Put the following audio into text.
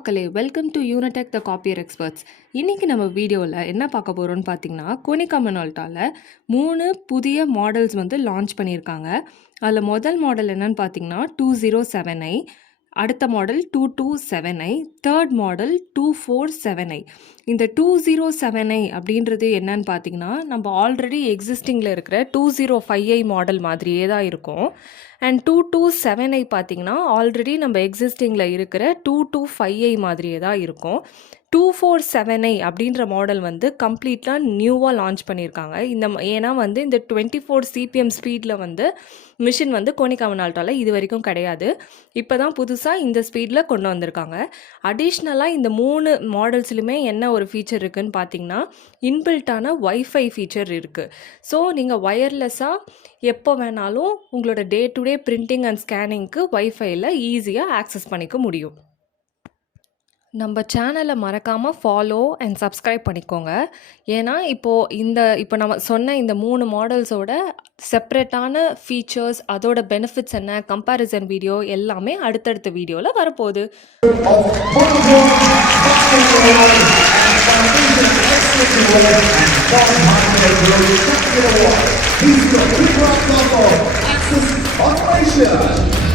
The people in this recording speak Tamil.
மக்களே, welcome to Unitech the copier experts. இன்றைக்கி நம்ம வீடியோவில் என்ன பார்க்க போகிறோம்னு பார்த்தீங்கன்னா, கோனிகா மினோல்டாவில் 3 புதிய மாடல்ஸ் வந்து லான்ச் பண்ணியிருக்காங்க. அதில் முதல் மாடல் என்னன்னு பார்த்தீங்கன்னா 207i, அடுத்த model 227i, third model 247i. இந்த 207i அப்படின்றது என்னன்னு பார்த்தீங்கன்னா, நம்ம ஆல்ரெடி எக்ஸிஸ்டிங்கில் இருக்கிற 205i மாடல் மாதிரியே தான் இருக்கும். அண்ட் 227i பார்த்தீங்கன்னா ஆல்ரெடி நம்ம எக்ஸிஸ்டிங்கில் இருக்கிற 225i மாதிரியே தான் இருக்கும். 247i அப்படின்ற மாடல் வந்து கம்ப்ளீட்டாக நியூவாக லான்ச் பண்ணியிருக்காங்க. ஏன்னா வந்து இந்த 24 CPM ஸ்பீடில் வந்து மிஷின் வந்து கோனிகா மினோல்டாவில் இது வரைக்கும் கிடையாது. இப்போ தான் புதுசாக இந்த ஸ்பீடில் கொண்டு வந்திருக்காங்க. அடிஷ்னலாக இந்த 3 மாடல்ஸ்லையுமே என்ன ஒரு ஃபீச்சர் இருக்குதுன்னு பார்த்தீங்கன்னா, இன்பில்ட்டான வைஃபை ஃபீச்சர் இருக்குது. ஸோ நீங்கள் ஒயர்லெஸ்ஸாக எப்போ வேணாலும் உங்களோட day to day printing and ஸ்கேனிங்க்கு வைஃபையில் ஈஸியாக ஆக்சஸ் பண்ணிக்க முடியும். நம்ம சேனலை மறக்காமல் ஃபாலோ அண்ட் சப்ஸ்கிரைப் பண்ணிக்கோங்க. ஏன்னா இப்போ நம்ம சொன்ன இந்த 3 மாடல்ஸோட செப்ரேட்டான ஃபீச்சர்ஸ், அதோட பெனிஃபிட்ஸ் என்ன, கம்பேரிசன் வீடியோ எல்லாமே அடுத்தடுத்த வீடியோவில் வரப்போகுது. He's got a big round of access on Malaysia.